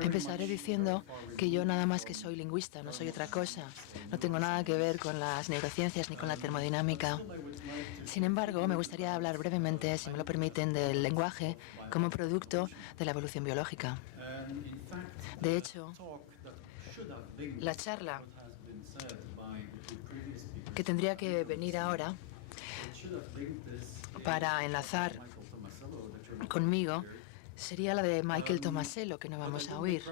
Empezaré diciendo que yo nada más que soy lingüista, no soy otra cosa. No tengo nada que ver con las neurociencias ni con la termodinámica. Sin embargo, me gustaría hablar brevemente, si me lo permiten, del lenguaje como producto de la evolución biológica. De hecho, la charla que tendría que venir ahora para enlazar conmigo sería la de Michael Tomasello, que no vamos a oír.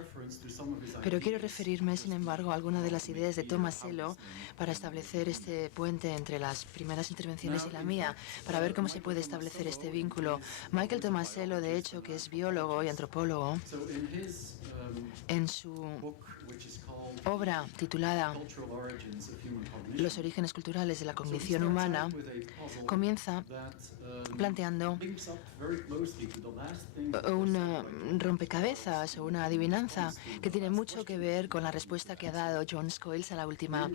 Pero quiero referirme, sin embargo, a algunas de las ideas de Tomasello para establecer este puente entre las primeras intervenciones y la mía, para ver cómo se puede establecer este vínculo. Michael Tomasello, de hecho, que es biólogo y antropólogo, en su obra titulada Los orígenes culturales de la cognición humana, comienza planteando un rompecabezas o una adivinanza que tiene mucho que ver con la respuesta que ha dado John Scales a la última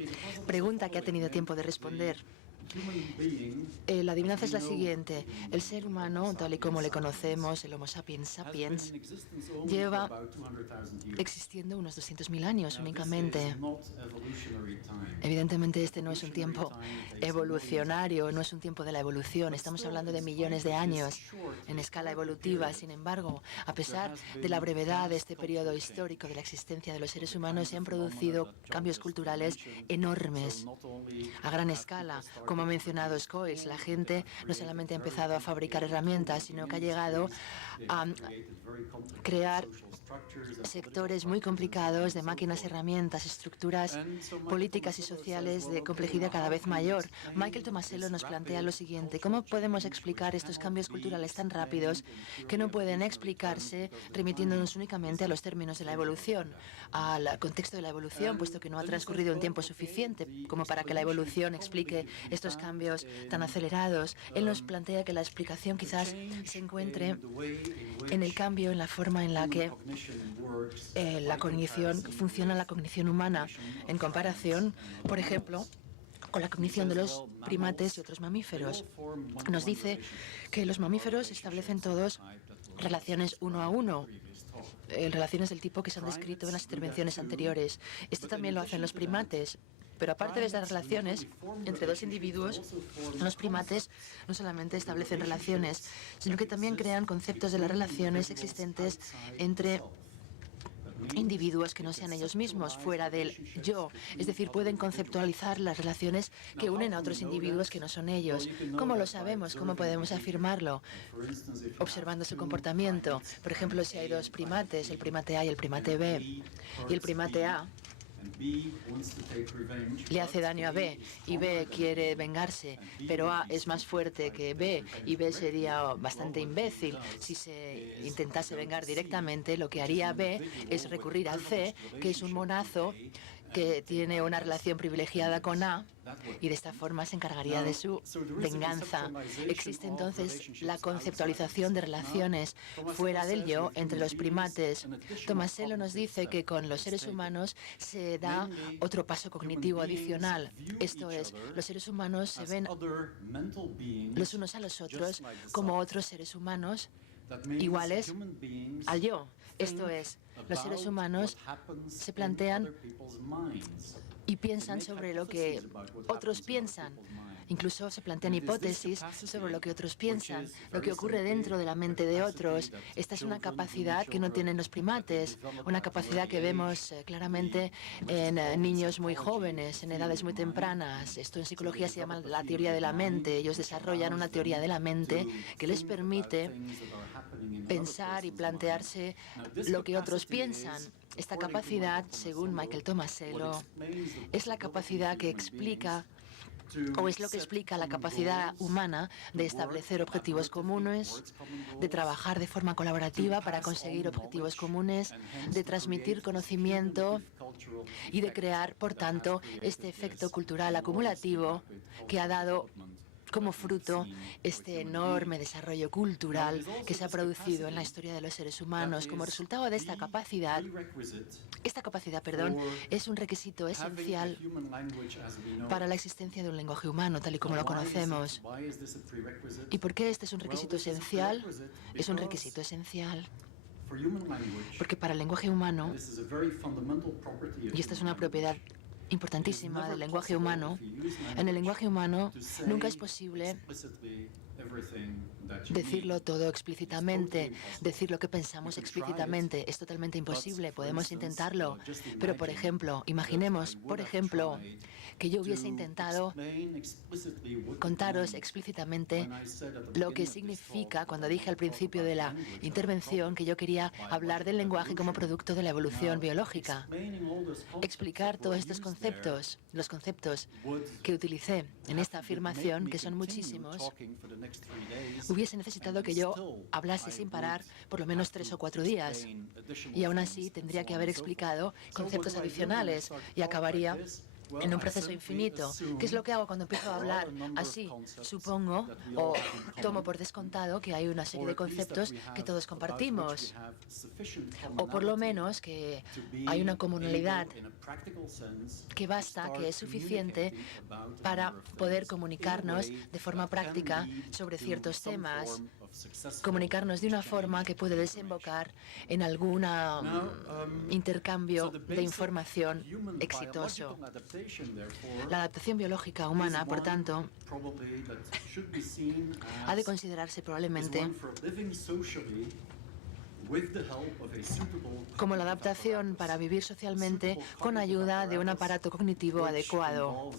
pregunta que ha tenido tiempo de responder. La adivinanza es la siguiente. El ser humano, tal y como le conocemos, el Homo sapiens sapiens, lleva existiendo unos 200.000 años únicamente. Evidentemente este no es un tiempo evolucionario, no es un tiempo de la evolución. Estamos hablando de millones de años en escala evolutiva. Sin embargo, a pesar de la brevedad de este periodo histórico de la existencia de los seres humanos, se han producido cambios culturales enormes, a gran escala. Como ha mencionado Scales, la gente no solamente ha empezado a fabricar herramientas, sino que ha llegado a crear sectores muy complicados de máquinas, herramientas, estructuras políticas y sociales de complejidad cada vez mayor. Michael Tomasello nos plantea lo siguiente: ¿cómo podemos explicar estos cambios culturales tan rápidos que no pueden explicarse remitiéndonos únicamente a los términos de la evolución, al contexto de la evolución, puesto que no ha transcurrido un tiempo suficiente como para que la evolución explique estos cambios tan acelerados? Él nos plantea que la explicación quizás se encuentre en el cambio en la forma en la que funciona la cognición humana en comparación, por ejemplo, con la cognición de los primates y otros mamíferos. Nos dice que los mamíferos establecen todos relaciones uno a uno, relaciones del tipo que se han descrito en las intervenciones anteriores. Esto también lo hacen los primates. Pero aparte de estas relaciones entre dos individuos, los primates no solamente establecen relaciones, sino que también crean conceptos de las relaciones existentes entre individuos que no sean ellos mismos, fuera del yo. Es decir, pueden conceptualizar las relaciones que unen a otros individuos que no son ellos. ¿Cómo lo sabemos? ¿Cómo podemos afirmarlo? Observando su comportamiento. Por ejemplo, si hay dos primates, el primate A y el primate B, y el primate A le hace daño a B y B quiere vengarse, pero A es más fuerte que B y B sería bastante imbécil. Si se intentase vengar directamente, lo que haría B es recurrir a C, que es un monazo que tiene una relación privilegiada con A, y de esta forma se encargaría de su venganza. Existe entonces la conceptualización de relaciones fuera del yo entre los primates. Tomasello nos dice que con los seres humanos se da otro paso cognitivo adicional. Esto es, los seres humanos se ven los unos a los otros como otros seres humanos iguales al yo. Esto es, los seres humanos se plantean y piensan sobre lo que otros piensan. Incluso se plantean hipótesis sobre lo que otros piensan, lo que ocurre dentro de la mente de otros. Esta es una capacidad que no tienen los primates, una capacidad que vemos claramente en niños muy jóvenes, en edades muy tempranas. Esto en psicología se llama la teoría de la mente. Ellos desarrollan una teoría de la mente que les permite pensar y plantearse lo que otros piensan. Esta capacidad, según Michael Tomasello, es la capacidad que explica, o es lo que explica la capacidad humana de establecer objetivos comunes, de trabajar de forma colaborativa para conseguir objetivos comunes, de transmitir conocimiento y de crear, por tanto, este efecto cultural acumulativo que ha dado como fruto este enorme desarrollo cultural que se ha producido en la historia de los seres humanos. Como resultado de esta capacidad, es un requisito esencial para la existencia de un lenguaje humano, tal y como lo conocemos. ¿Y por qué este es un requisito esencial? Es un requisito esencial Porque para el lenguaje humano, y esta es una propiedad importantísima del lenguaje humano, en el lenguaje humano nunca es posible decirlo todo explícitamente, decir lo que pensamos explícitamente. Es totalmente imposible, podemos intentarlo. Pero, por ejemplo, imaginemos, que yo hubiese intentado contaros explícitamente lo que significa cuando dije al principio de la intervención que yo quería hablar del lenguaje como producto de la evolución biológica. Explicar todos estos conceptos, los conceptos que utilicé en esta afirmación, que son muchísimos, hubiese necesitado que yo hablase sin parar por lo menos 3 o 4 días. Y aún así tendría que haber explicado conceptos adicionales y acabaría en un proceso infinito. ¿Qué es lo que hago cuando empiezo a hablar así? Supongo o tomo por descontado que hay una serie de conceptos que todos compartimos, o por lo menos que hay una comunalidad que basta, que es suficiente para poder comunicarnos de forma práctica sobre ciertos temas, comunicarnos de una forma que puede desembocar en algún intercambio de información exitoso. La adaptación biológica humana, por tanto, ha de considerarse probablemente como la adaptación para vivir socialmente con ayuda de un aparato cognitivo adecuado,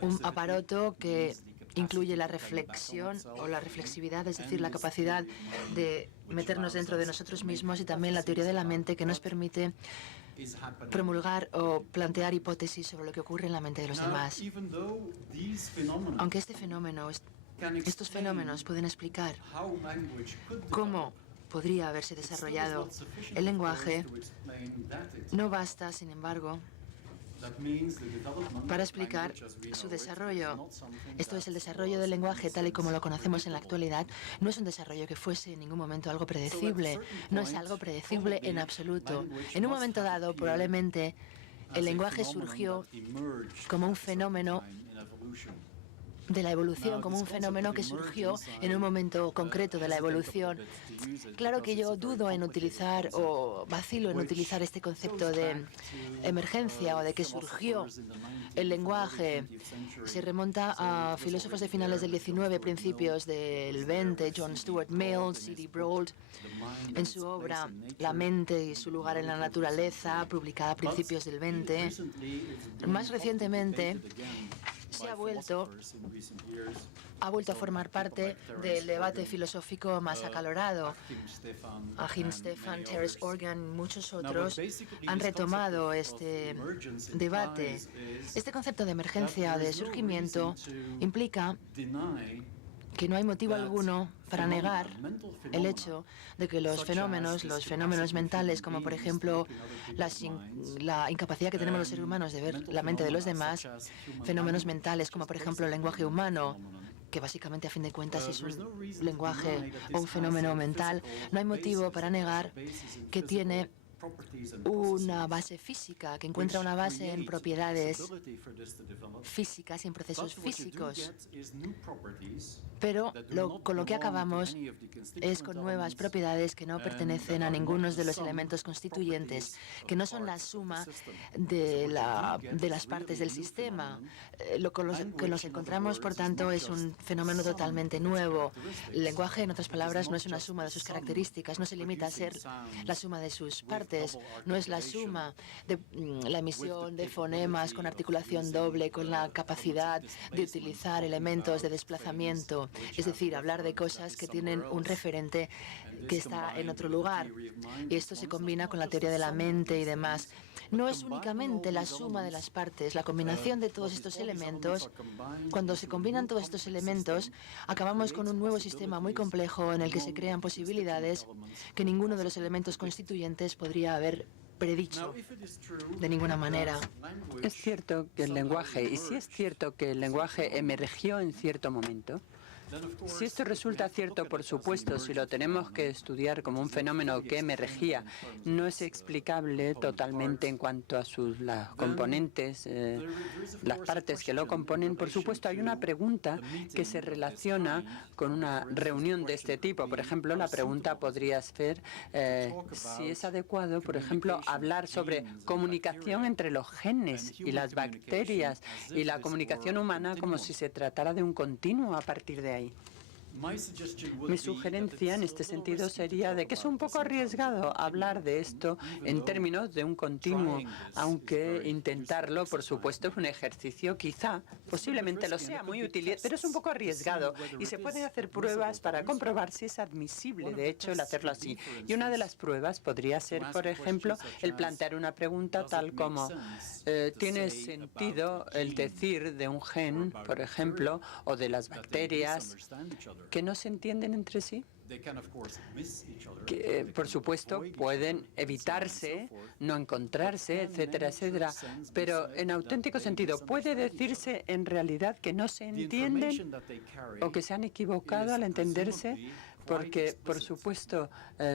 un aparato que incluye la reflexión o la reflexividad, es decir, la capacidad de meternos dentro de nosotros mismos, y también la teoría de la mente, que nos permite promulgar o plantear hipótesis sobre lo que ocurre en la mente de los demás. Aunque estos fenómenos pueden explicar cómo podría haberse desarrollado el lenguaje, no basta, sin embargo, para explicar su desarrollo. Esto es, el desarrollo del lenguaje tal y como lo conocemos en la actualidad, no es un desarrollo que fuese en ningún momento algo predecible, no es algo predecible en absoluto. En un momento dado, probablemente, el lenguaje surgió como un fenómeno de la evolución, como un fenómeno que surgió en un momento concreto de la evolución. Claro que yo dudo en utilizar o vacilo en utilizar este concepto de emergencia o de que surgió el lenguaje. Se remonta a filósofos de finales del 19, principios del 20, John Stuart Mill, C.D. Broad, en su obra La mente y su lugar en la naturaleza, publicada a principios del 20. Más recientemente, se ha vuelto a formar parte del debate filosófico más acalorado. Achim Stefan, Terence Organ y muchos otros han retomado este debate. Este concepto de emergencia, de surgimiento, implica que no hay motivo alguno para negar el hecho de que los fenómenos mentales, como por ejemplo la incapacidad que tenemos los seres humanos de ver la mente de los demás, fenómenos mentales como por ejemplo el lenguaje humano, que básicamente a fin de cuentas es un lenguaje o un fenómeno mental, no hay motivo para negar que tiene una base física, que encuentra una base en propiedades físicas y en procesos físicos. Pero con lo que acabamos es con nuevas propiedades que no pertenecen a ninguno de los elementos constituyentes, que no son la suma de las partes del sistema. Lo con lo que nos encontramos, por tanto, es un fenómeno totalmente nuevo. El lenguaje, en otras palabras, no es una suma de sus características, no se limita a ser la suma de sus partes, no es la suma de la emisión de fonemas con articulación doble, con la capacidad de utilizar elementos de desplazamiento, es decir, hablar de cosas que tienen un referente que está en otro lugar. Y esto se combina con la teoría de la mente y demás. No es únicamente la suma de las partes, la combinación de todos estos elementos. Cuando se combinan todos estos elementos, acabamos con un nuevo sistema muy complejo en el que se crean posibilidades que ninguno de los elementos constituyentes podría haber predicho de ninguna manera. Es cierto que el lenguaje, y sí es cierto que el lenguaje emergió en cierto momento, Si esto resulta cierto, por supuesto, si lo tenemos que estudiar como un fenómeno que emergía, no es explicable totalmente en cuanto a las componentes, las partes que lo componen. Por supuesto, hay una pregunta que se relaciona con una reunión de este tipo. Por ejemplo, la pregunta podría ser si es adecuado, por ejemplo, hablar sobre comunicación entre los genes y las bacterias y la comunicación humana como si se tratara de un continuo a partir de ahí. Mi sugerencia en este sentido sería de que es un poco arriesgado hablar de esto en términos de un continuo, aunque intentarlo, por supuesto, es un ejercicio quizá, posiblemente lo sea muy útil, pero es un poco arriesgado y se pueden hacer pruebas para comprobar si es admisible, de hecho, el hacerlo así. Y una de las pruebas podría ser, por ejemplo, el plantear una pregunta tal como ¿tiene sentido el decir de un gen, por ejemplo, o de las bacterias, que no se entienden entre sí? Que, por supuesto, pueden evitarse, no encontrarse, etcétera, etcétera. Pero en auténtico sentido, ¿puede decirse en realidad que no se entienden o que se han equivocado al entenderse? Porque, por supuesto,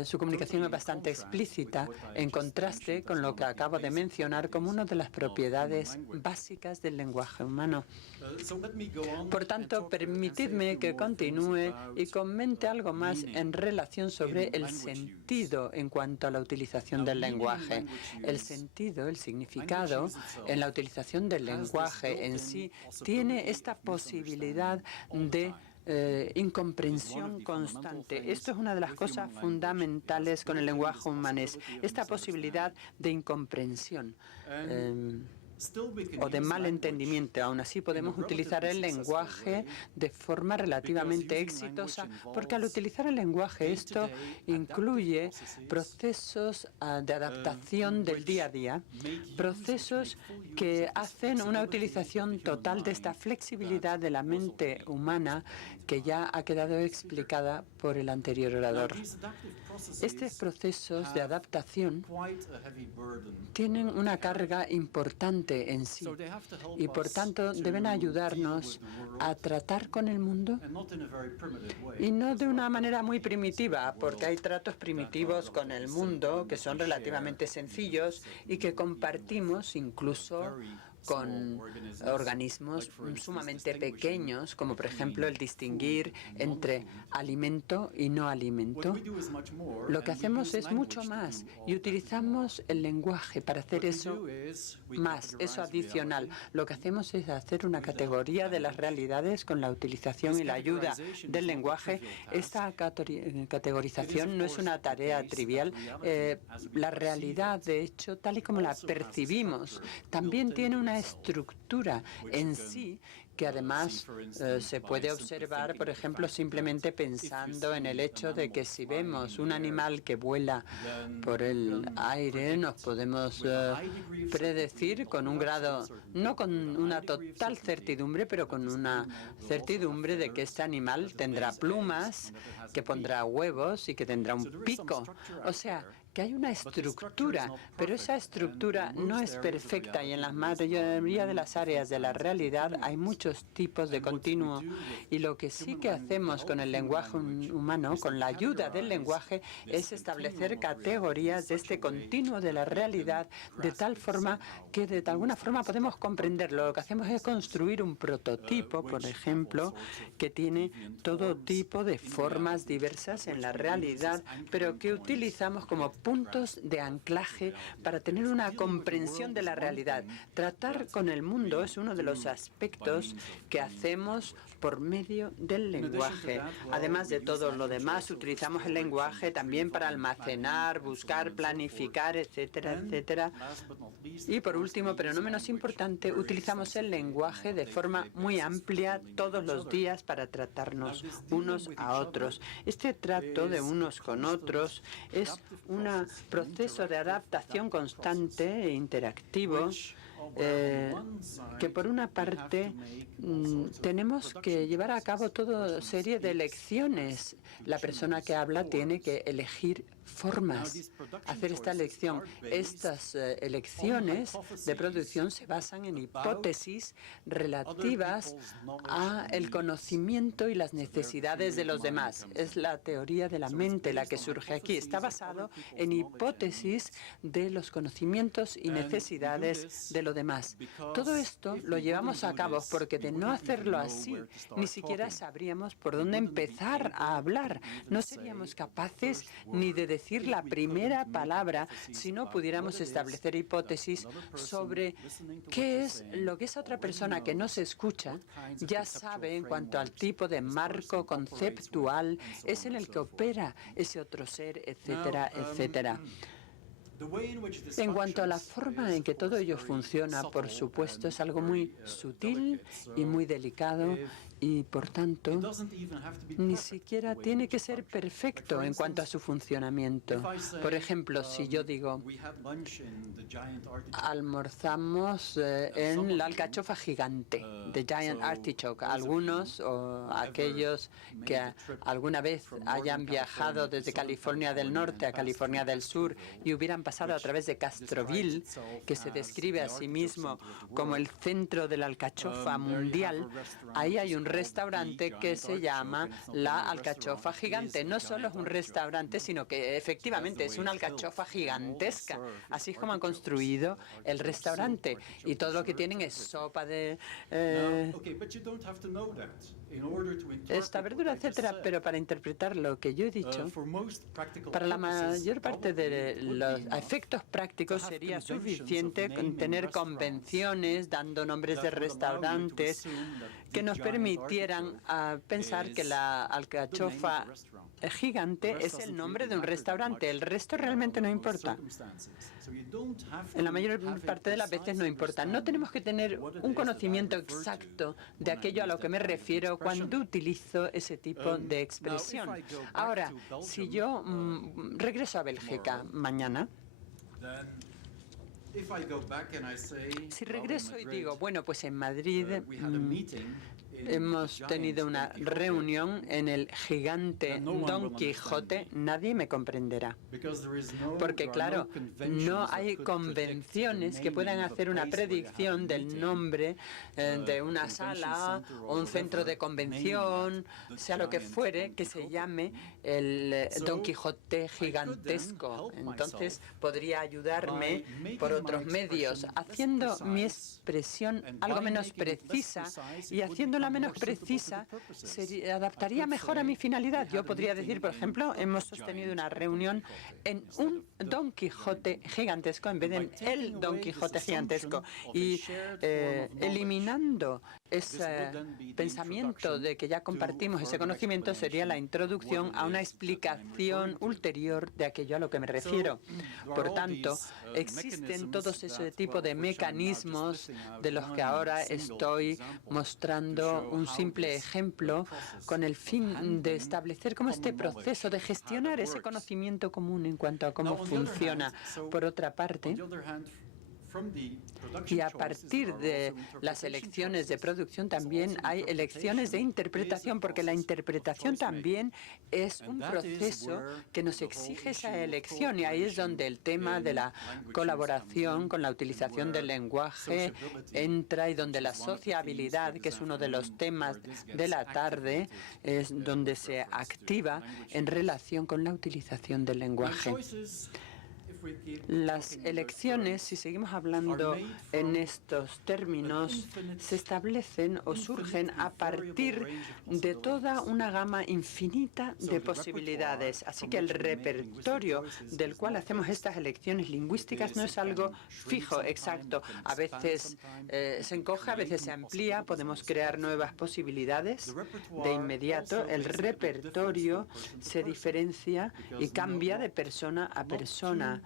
su comunicación es bastante explícita, en contraste con lo que acabo de mencionar como una de las propiedades básicas del lenguaje humano. Por tanto, permitidme que continúe y comente algo más en relación sobre el sentido en cuanto a la utilización del lenguaje. El sentido, el significado en la utilización del lenguaje en sí tiene esta posibilidad de incomprensión constante. Esto es una de las cosas fundamentales con el lenguaje humano, esta posibilidad de incomprensión o de malentendimiento. Aún así, podemos utilizar el lenguaje de forma relativamente exitosa, porque al utilizar el lenguaje esto incluye procesos de adaptación del día a día, procesos que hacen una utilización total de esta flexibilidad de la mente humana que ya ha quedado explicada por el anterior orador. Estos procesos de adaptación tienen una carga importante en sí y, por tanto, deben ayudarnos a tratar con el mundo y no de una manera muy primitiva, porque hay tratos primitivos con el mundo que son relativamente sencillos y que compartimos incluso con organismos sumamente pequeños, como por ejemplo el distinguir entre alimento y no alimento. Lo que hacemos es mucho más y utilizamos el lenguaje para hacer eso más, eso adicional. Lo que hacemos es hacer una categoría de las realidades con la utilización y la ayuda del lenguaje. Esta categorización no es una tarea trivial. La realidad, de hecho, tal y como la percibimos, también tiene una estructura en sí que además se puede observar, por ejemplo, simplemente pensando en el hecho de que si vemos un animal que vuela por el aire, nos podemos predecir con un grado, no con una total certidumbre, pero con una certidumbre de que este animal tendrá plumas, que pondrá huevos y que tendrá un pico. O sea, que hay una estructura, pero esa estructura no es perfecta y en la mayoría de las áreas de la realidad hay muchos tipos de continuo. Y lo que sí que hacemos con el lenguaje humano, con la ayuda del lenguaje, es establecer categorías de este continuo de la realidad de tal forma que de alguna forma podemos comprenderlo. Lo que hacemos es construir un prototipo, por ejemplo, que tiene todo tipo de formas diversas en la realidad, pero que utilizamos como puntos de anclaje para tener una comprensión de la realidad. Tratar con el mundo es uno de los aspectos que hacemos por medio del lenguaje. Además de todo lo demás, utilizamos el lenguaje también para almacenar, buscar, planificar, etcétera, etcétera. Y por último, pero no menos importante, utilizamos el lenguaje de forma muy amplia todos los días para tratarnos unos a otros. Este trato de unos con otros es un proceso de adaptación constante e interactivo que por una parte tenemos que llevar a cabo toda serie de elecciones. La persona que habla tiene que elegir formas, hacer esta elección. Estas elecciones de producción se basan en hipótesis relativas a el conocimiento y las necesidades de los demás. Es la teoría de la mente la que surge aquí. Está basado en hipótesis de los conocimientos y necesidades de los demás. Todo esto lo llevamos a cabo porque de no hacerlo así, ni siquiera sabríamos por dónde empezar a hablar. No seríamos capaces ni de decir la primera palabra si no pudiéramos establecer hipótesis sobre qué es lo que esa otra persona que nos escucha ya sabe en cuanto al tipo de marco conceptual es en el que opera ese otro ser, etcétera, etcétera. En cuanto a la forma en que todo ello funciona, por supuesto, es algo muy sutil y muy delicado y, por tanto, ni siquiera tiene que ser perfecto en cuanto a su funcionamiento. Por ejemplo, si yo digo, almorzamos en la alcachofa gigante, the giant artichoke. Algunos o aquellos que alguna vez hayan viajado desde California del Norte a California del Sur y hubieran pasado a través de Castroville, que se describe a sí mismo como el centro de la alcachofa mundial, ahí hay un restaurante que se llama la alcachofa gigante. No solo es un restaurante, sino que efectivamente es una alcachofa gigantesca. Así es como han construido el restaurante. Y todo lo que tienen es sopa de esta verdura, etcétera. Pero para interpretar lo que yo he dicho, para la mayor parte de los efectos prácticos sería suficiente con tener convenciones dando nombres de restaurantes que nos permitieran pensar que la alcachofa gigante es el nombre de un restaurante. El resto realmente no importa. En la mayor parte de las veces no importa. No tenemos que tener un conocimiento exacto de aquello a lo que me refiero cuando utilizo ese tipo de expresión. Ahora, si yo regreso a Bélgica mañana, si regreso y digo, bueno, pues en Madrid hemos tenido una reunión en el gigante Don Quijote, nadie me comprenderá. Porque, claro, no hay convenciones que puedan hacer una predicción del nombre de una sala o un centro de convención, sea lo que fuere, que se llame el Don Quijote gigantesco. Entonces, podría ayudarme por otros medios, haciendo mi expresión algo menos precisa, y haciéndola menos precisa se adaptaría mejor a mi finalidad. Yo podría decir, por ejemplo, hemos sostenido una reunión en un Don Quijote gigantesco en vez de en el Don Quijote gigantesco, y eliminando ese pensamiento de que ya compartimos ese conocimiento sería la introducción a una explicación ulterior de aquello a lo que me refiero. Por tanto, existen todos ese tipo de mecanismos de los que ahora estoy mostrando un simple ejemplo con el fin de establecer cómo este proceso de gestionar ese conocimiento común en cuanto a cómo funciona. Por otra parte, y a partir de las elecciones de producción también hay elecciones de interpretación, porque la interpretación también es un proceso que nos exige esa elección, y ahí es donde el tema de la colaboración con la utilización del lenguaje entra, y donde la sociabilidad, que es uno de los temas de la tarde, es donde se activa en relación con la utilización del lenguaje. Las elecciones, si seguimos hablando en estos términos, se establecen o surgen a partir de toda una gama infinita de posibilidades. Así que el repertorio del cual hacemos estas elecciones lingüísticas no es algo fijo, exacto. A veces se encoge, a veces se amplía, podemos crear nuevas posibilidades de inmediato. El repertorio se diferencia y cambia de persona a persona.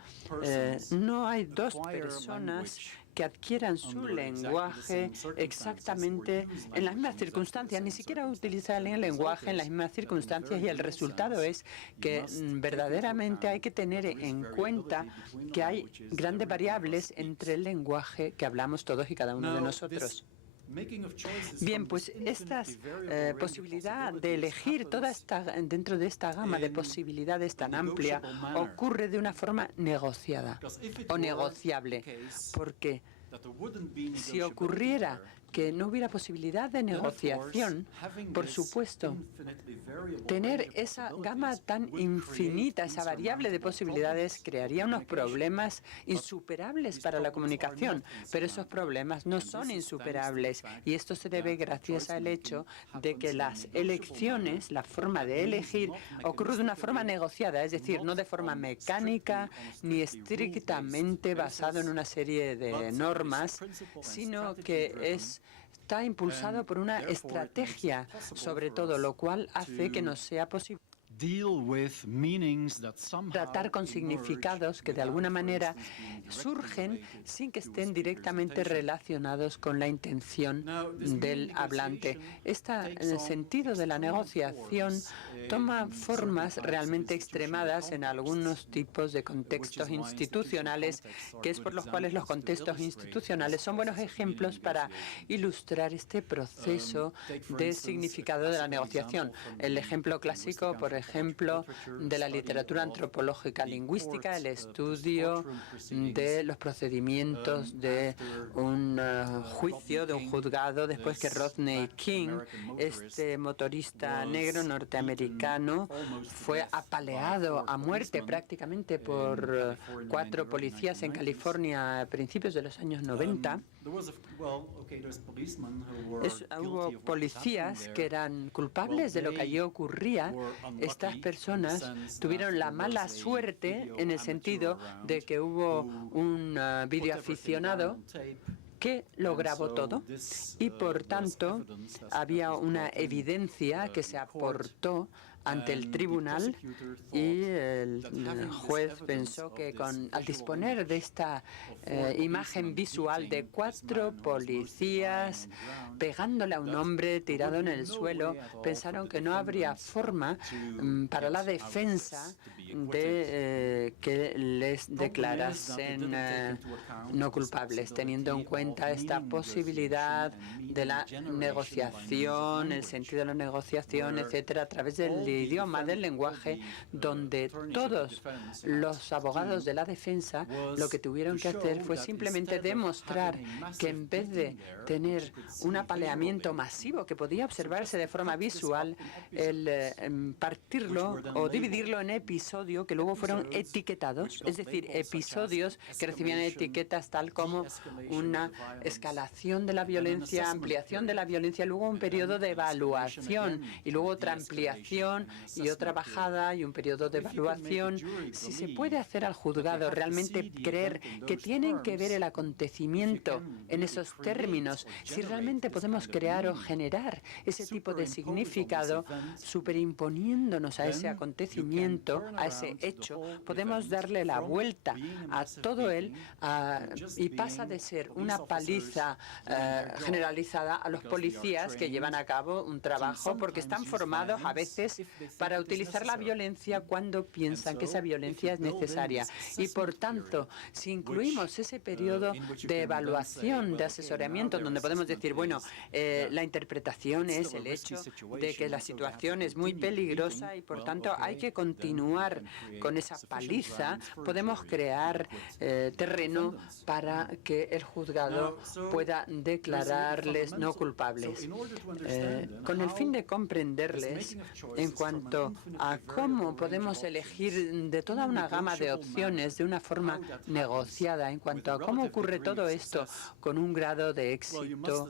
No hay dos personas que adquieran su lenguaje exactamente en las mismas circunstancias, ni siquiera utilizan el lenguaje en las mismas circunstancias, y el resultado es que verdaderamente hay que tener en cuenta que hay grandes variables entre el lenguaje que hablamos todos y cada uno de nosotros. Bien, pues esta posibilidad de elegir dentro de esta gama de posibilidades tan amplia ocurre de una forma negociada o negociable, porque si ocurriera que no hubiera posibilidad de negociación, por supuesto, tener esa gama tan infinita, esa variable de posibilidades, crearía unos problemas insuperables para la comunicación. Pero esos problemas no son insuperables, y esto se debe gracias al hecho de que las elecciones, la forma de elegir, ocurre de una forma negociada, es decir, no de forma mecánica ni estrictamente basado en una serie de normas, sino que está impulsado por una estrategia, sobre todo, lo cual hace que nos sea posible tratar con significados que de alguna manera surgen sin que estén directamente relacionados con la intención del hablante. El sentido de la negociación toma formas realmente extremadas en algunos tipos de contextos institucionales, que es por los cuales los contextos institucionales son buenos ejemplos para ilustrar este proceso de significado de la negociación. El ejemplo clásico, por ejemplo, de la literatura antropológica lingüística, el estudio de los procedimientos de un juicio, de un juzgado, después que Rodney King, este motorista negro norteamericano, fue apaleado a muerte prácticamente por 4 policías en California a principios de los años 90. Hubo policías que eran culpables de lo que allí ocurría. Estas personas tuvieron la mala suerte en el sentido de que hubo un videoaficionado que lo grabó todo, y por tanto había una evidencia que se aportó ante el tribunal, y el juez pensó que al disponer de esta imagen visual de 4 policías pegándole a un hombre tirado en el suelo, pensaron que no habría forma para la defensa de que les declarasen no culpables, teniendo en cuenta esta posibilidad de la negociación, el sentido de la negociación, etcétera, a través del idioma, del lenguaje, donde todos los abogados de la defensa lo que tuvieron que hacer fue simplemente demostrar que en vez de tener un apaleamiento masivo que podía observarse de forma visual, el partirlo o dividirlo en episodios que luego fueron etiquetados, es decir, episodios que recibían etiquetas tal como una escalación de la violencia, ampliación de la violencia, luego un periodo de evaluación y luego otra ampliación y otra bajada y un periodo de evaluación. Si se puede hacer al juzgado realmente creer que tienen que ver el acontecimiento en esos términos, si realmente podemos crear o generar ese tipo de significado superimponiéndonos a ese acontecimiento, a ese hecho, podemos darle la vuelta a todo él y pasa de ser una paliza generalizada a los policías que llevan a cabo un trabajo porque están formados a veces para utilizar la violencia cuando piensan que esa violencia es necesaria. Y por tanto, si incluimos ese periodo de evaluación, de asesoramiento, donde podemos decir, bueno, la interpretación es el hecho de que la situación es muy peligrosa y por tanto hay que continuar con esa paliza, podemos crear terreno para que el juzgado pueda declararles no culpables. Con el fin de comprenderles en cuanto a cómo podemos elegir de toda una gama de opciones de una forma negociada, en cuanto a cómo ocurre todo esto con un grado de éxito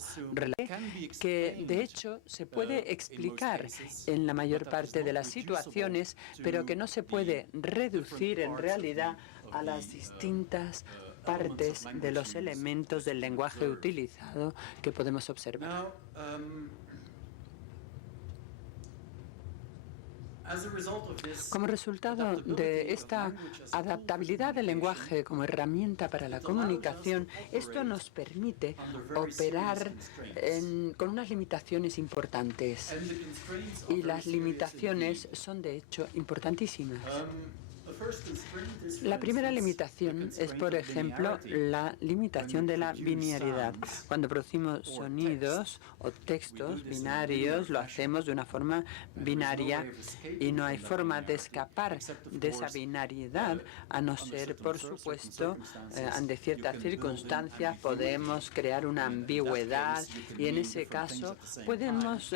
que de hecho se puede explicar en la mayor parte de las situaciones, pero que no se puede reducir en realidad a las distintas partes de los elementos del lenguaje utilizado que podemos observar. Como resultado de esta adaptabilidad del lenguaje como herramienta para la comunicación, esto nos permite operar con unas limitaciones importantes. Y las limitaciones son, de hecho, importantísimas. La primera limitación es, por ejemplo, la limitación de la binariedad. Cuando producimos sonidos o textos binarios, lo hacemos de una forma binaria y no hay forma de escapar de esa binariedad, a no ser, por supuesto, ante ciertas circunstancias podemos crear una ambigüedad y en ese caso podemos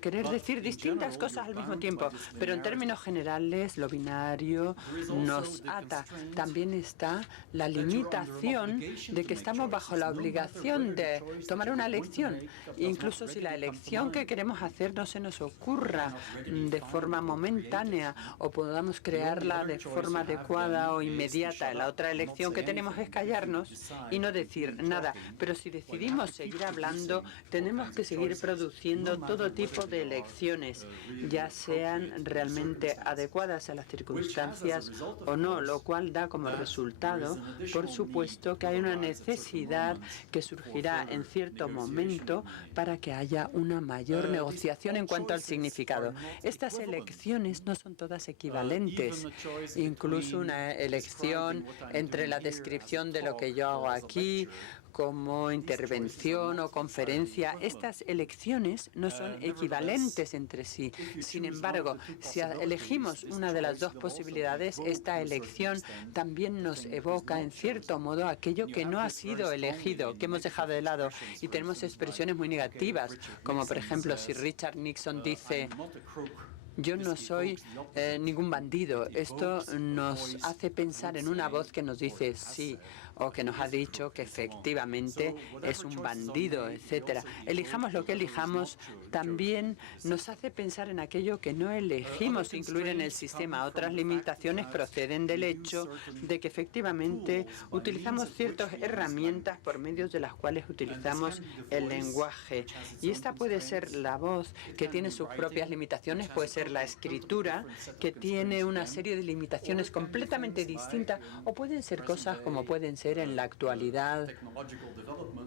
querer decir distintas cosas al mismo tiempo, pero en términos generales lo binario nos ata. También está la limitación de que estamos bajo la obligación de tomar una elección, incluso si la elección que queremos hacer no se nos ocurra de forma momentánea o podamos crearla de forma adecuada o inmediata. La otra elección que tenemos es callarnos y no decir nada. Pero si decidimos seguir hablando, tenemos que seguir produciendo todo tipo de elecciones, ya sean realmente adecuadas a las circunstancias o no, lo cual da como resultado, por supuesto, que hay una necesidad que surgirá en cierto momento para que haya una mayor negociación en cuanto al significado. Estas elecciones no son todas equivalentes. Incluso una elección entre la descripción de lo que yo hago aquí, como intervención o conferencia, estas elecciones no son equivalentes entre sí. Sin embargo, si elegimos una de las dos posibilidades, esta elección también nos evoca, en cierto modo, aquello que no ha sido elegido, que hemos dejado de lado. Y tenemos expresiones muy negativas, como por ejemplo, si Richard Nixon dice: yo no soy ningún bandido. Esto nos hace pensar en una voz que nos dice sí, o que nos ha dicho que efectivamente es un bandido, etcétera. Elijamos lo que elijamos, también nos hace pensar en aquello que no elegimos incluir en el sistema. Otras limitaciones proceden del hecho de que efectivamente utilizamos ciertas herramientas por medio de las cuales utilizamos el lenguaje. Y esta puede ser la voz, que tiene sus propias limitaciones, puede ser la escritura, que tiene una serie de limitaciones completamente distintas, o pueden ser cosas como pueden ser en la actualidad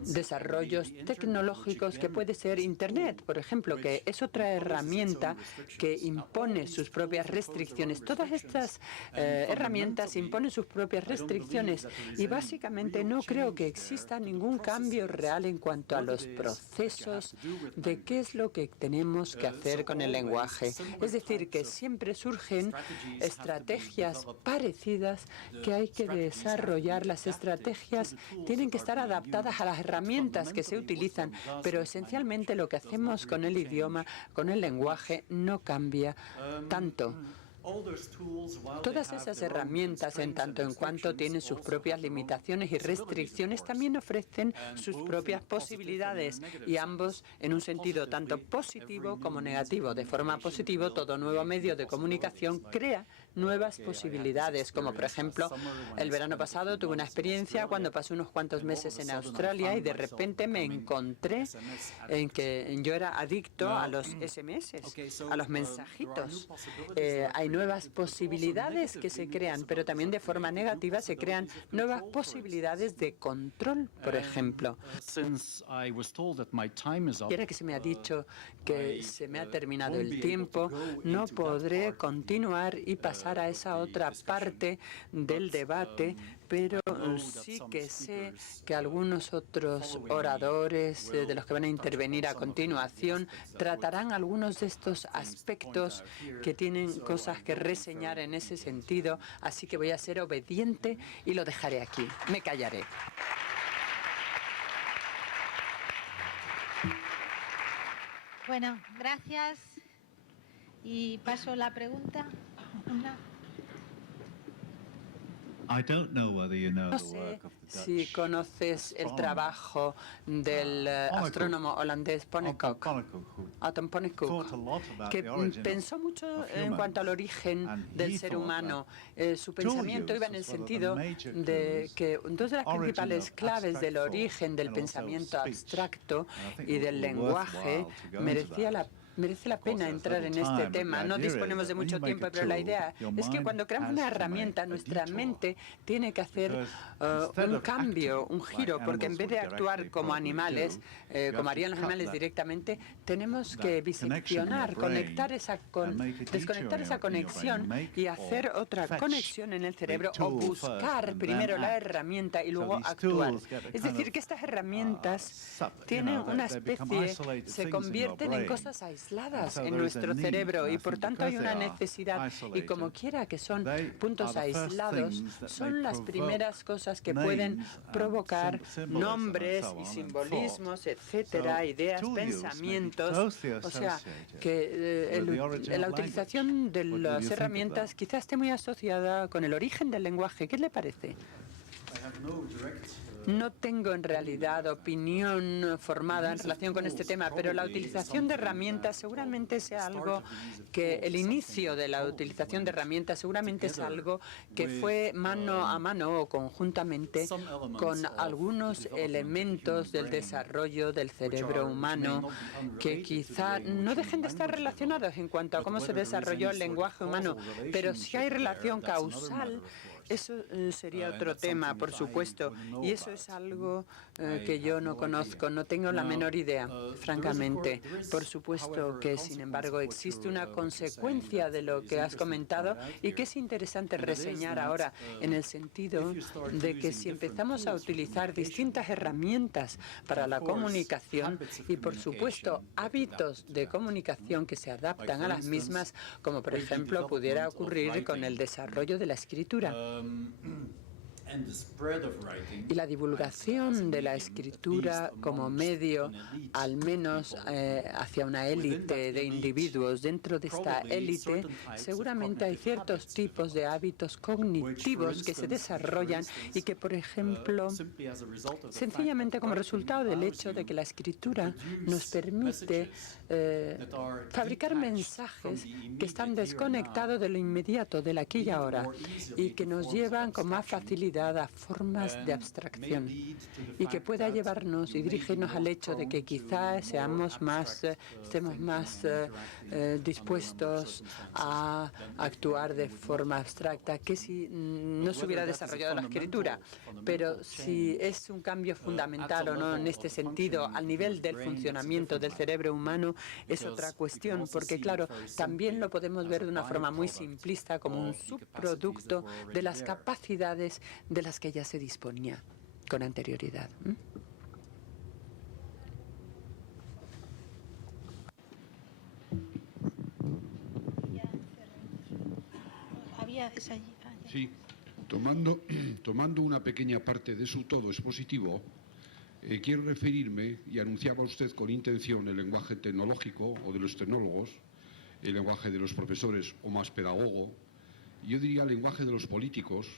desarrollos tecnológicos, que puede ser Internet, por ejemplo, que es otra herramienta que impone sus propias restricciones. Todas estas herramientas imponen sus propias restricciones y básicamente no creo que exista ningún cambio real en cuanto a los procesos de qué es lo que tenemos que hacer con el lenguaje. Es decir, que siempre surgen estrategias parecidas que hay que desarrollar. Las estrategias tienen que estar adaptadas a las herramientas que se utilizan, pero esencialmente lo que hacemos con el idioma, con el lenguaje, no cambia tanto. Todas esas herramientas, en tanto en cuanto tienen sus propias limitaciones y restricciones, también ofrecen sus propias posibilidades, y ambos en un sentido tanto positivo como negativo. De forma positiva, todo nuevo medio de comunicación crea nuevas posibilidades, como por ejemplo, el verano pasado tuve una experiencia cuando pasé unos cuantos meses en Australia y de repente me encontré en que yo era adicto a los SMS, a los mensajitos. Hay nuevas posibilidades que se crean, pero también de forma negativa se crean nuevas posibilidades de control, por ejemplo. Y ahora que se me ha dicho que se me ha terminado el tiempo, no podré continuar y pasar a esa otra parte del debate, pero sí que sé que algunos otros oradores de los que van a intervenir a continuación tratarán algunos de estos aspectos que tienen cosas que reseñar en ese sentido, así que voy a ser obediente y lo dejaré aquí. Me callaré. Bueno, gracias. Y paso la pregunta. No sé si conoces el trabajo del astrónomo holandés Anton Pannekoek, que pensó mucho en cuanto al origen del ser humano. Su pensamiento iba en el sentido de que dos de las principales claves del origen del pensamiento abstracto y del lenguaje merecía la Merece la pena entrar en este tema. No disponemos de mucho tiempo, pero la idea es que cuando creamos una herramienta, nuestra mente tiene que hacer un cambio, un giro, porque en vez de actuar como animales, como harían los animales directamente, tenemos que diseccionar, desconectar esa conexión y hacer otra conexión en el cerebro o buscar primero la herramienta y luego actuar. Es decir, que estas herramientas tienen una especie, se convierten en cosas aisladas en nuestro cerebro y por tanto hay una necesidad y como quiera que son puntos aislados, son las primeras cosas que pueden provocar nombres y simbolismos, etcétera, ideas, pensamientos. O sea, que la utilización de las herramientas quizás esté muy asociada con el origen del lenguaje. ¿Qué le parece? No tengo en realidad opinión formada en relación con este tema, pero la utilización de herramientas seguramente sea algo que el inicio de la utilización de herramientas seguramente es algo que fue mano a mano o conjuntamente con algunos elementos del desarrollo del cerebro humano que quizá no dejen de estar relacionados en cuanto a cómo se desarrolló el lenguaje humano, pero si hay relación causal, eso sería otro tema, por supuesto, y eso es algo que yo no conozco, no tengo la menor idea, francamente. Por supuesto que, sin embargo, existe una consecuencia de lo que has comentado y que es interesante reseñar ahora, en el sentido de que si empezamos a utilizar distintas herramientas para la comunicación y, por supuesto, hábitos de comunicación que se adaptan a las mismas, como por ejemplo pudiera ocurrir con el desarrollo de la escritura. Y la divulgación de la escritura como medio, al menos hacia una élite de individuos. Dentro de esta élite, seguramente hay ciertos tipos de hábitos cognitivos que se desarrollan y que, por ejemplo, sencillamente como resultado del hecho de que la escritura nos permite fabricar mensajes que están desconectados de lo inmediato, del aquí y ahora, y que nos llevan con más facilidad a formas de abstracción y que pueda llevarnos y dirigirnos al hecho de que quizá estemos más dispuestos a actuar de forma abstracta que si no se hubiera desarrollado la escritura. Pero si es un cambio fundamental o no en este sentido, al nivel del funcionamiento del cerebro humano, es otra cuestión, porque claro, también lo podemos ver de una forma muy simplista como un subproducto de las capacidades de las que ya se disponía con anterioridad. Sí, tomando una pequeña parte de su todo expositivo, quiero referirme, y anunciaba usted con intención el lenguaje tecnológico o de los tecnólogos, el lenguaje de los profesores o más pedagogo, yo diría el lenguaje de los políticos,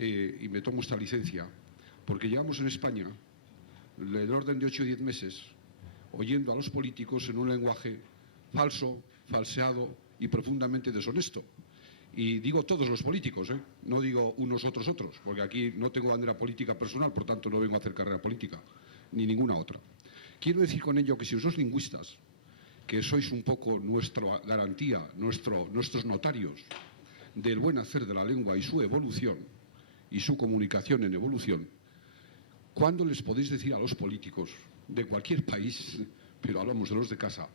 y me tomo esta licencia, porque llevamos en España el orden de 8 o 10 meses oyendo a los políticos en un lenguaje falso, falseado y profundamente deshonesto. Y digo todos los políticos, no digo unos otros, porque aquí no tengo bandera política personal, por tanto no vengo a hacer carrera política, ni ninguna otra. Quiero decir con ello que si os lingüistas, que sois un poco nuestra garantía, nuestros notarios del buen hacer de la lengua y su evolución, y su comunicación en evolución, ¿cuándo les podéis decir a los políticos de cualquier país, pero hablamos de los de casa,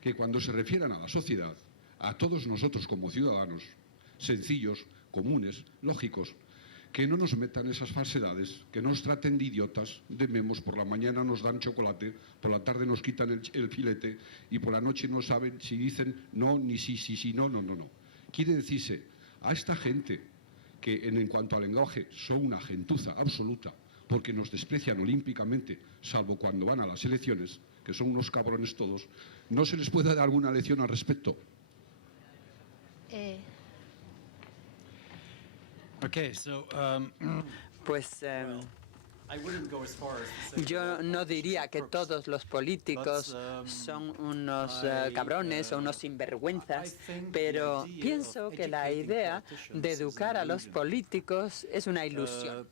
que cuando se refieran a la sociedad, a todos nosotros como ciudadanos, sencillos, comunes, lógicos, que no nos metan esas falsedades, que no nos traten de idiotas, de memos, por la mañana nos dan chocolate, por la tarde nos quitan el filete y por la noche no saben si dicen no, ni sí, no. Quiere decirse, a esta gente que en cuanto al lenguaje son una gentuza absoluta, porque nos desprecian olímpicamente, salvo cuando van a las elecciones, que son unos cabrones todos, ¿no se les puede dar alguna lección al respecto? Pues Yo no diría que todos los políticos son unos cabrones o unos sinvergüenzas, pero pienso que la idea de educar a los políticos es una ilusión.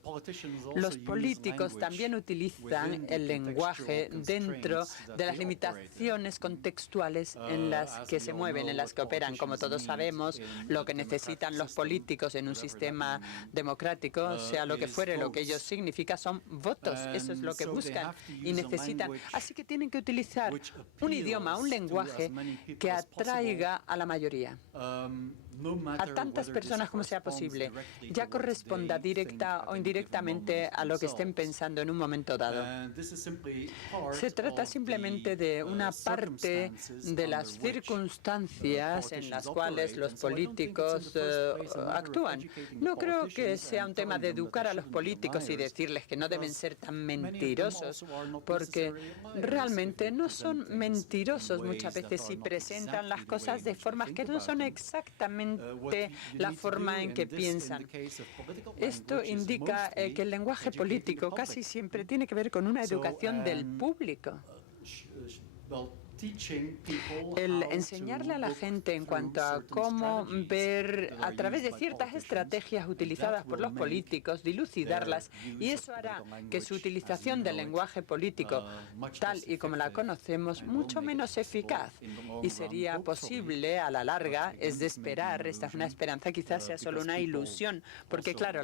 Los políticos también utilizan el lenguaje dentro de las limitaciones contextuales en las que se mueven, en las que operan. Como todos sabemos, lo que necesitan los políticos en un sistema democrático, sea lo que fuere, lo que ello significa, son votos. Eso es lo que buscan y necesitan. Así que tienen que utilizar un idioma, un lenguaje que atraiga a la mayoría, a tantas personas como sea posible, ya corresponda directa o indirectamente a lo que estén pensando en un momento dado. Se trata simplemente de una parte de las circunstancias en las cuales los políticos actúan. No creo que sea un tema de educar a los políticos y decirles que no deben ser tan mentirosos, porque realmente no son mentirosos muchas veces y presentan las cosas de formas que no son exactamente la forma en que piensan. Esto indica que el lenguaje político casi siempre tiene que ver con una educación del público. El enseñarle a la gente en cuanto a cómo ver a través de ciertas estrategias utilizadas por los políticos, dilucidarlas, y eso hará que su utilización del lenguaje político, tal y como la conocemos, mucho menos eficaz. Y sería posible a la larga, es de esperar, esta es una esperanza, quizás sea solo una ilusión, porque claro,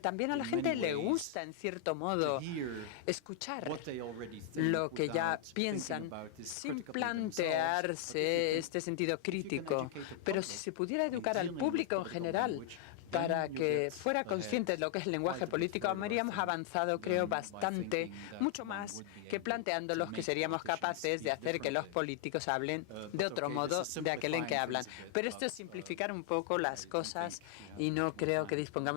también a la gente le gusta en cierto modo escuchar lo que ya piensan sin plantearse este sentido crítico. Pero si se pudiera educar al público en general para que fuera consciente de lo que es el lenguaje político, habríamos avanzado, creo, bastante, mucho más que planteándolos que seríamos capaces de hacer que los políticos hablen de otro modo de aquel en que hablan. Pero esto es simplificar un poco las cosas y no creo que dispongamos de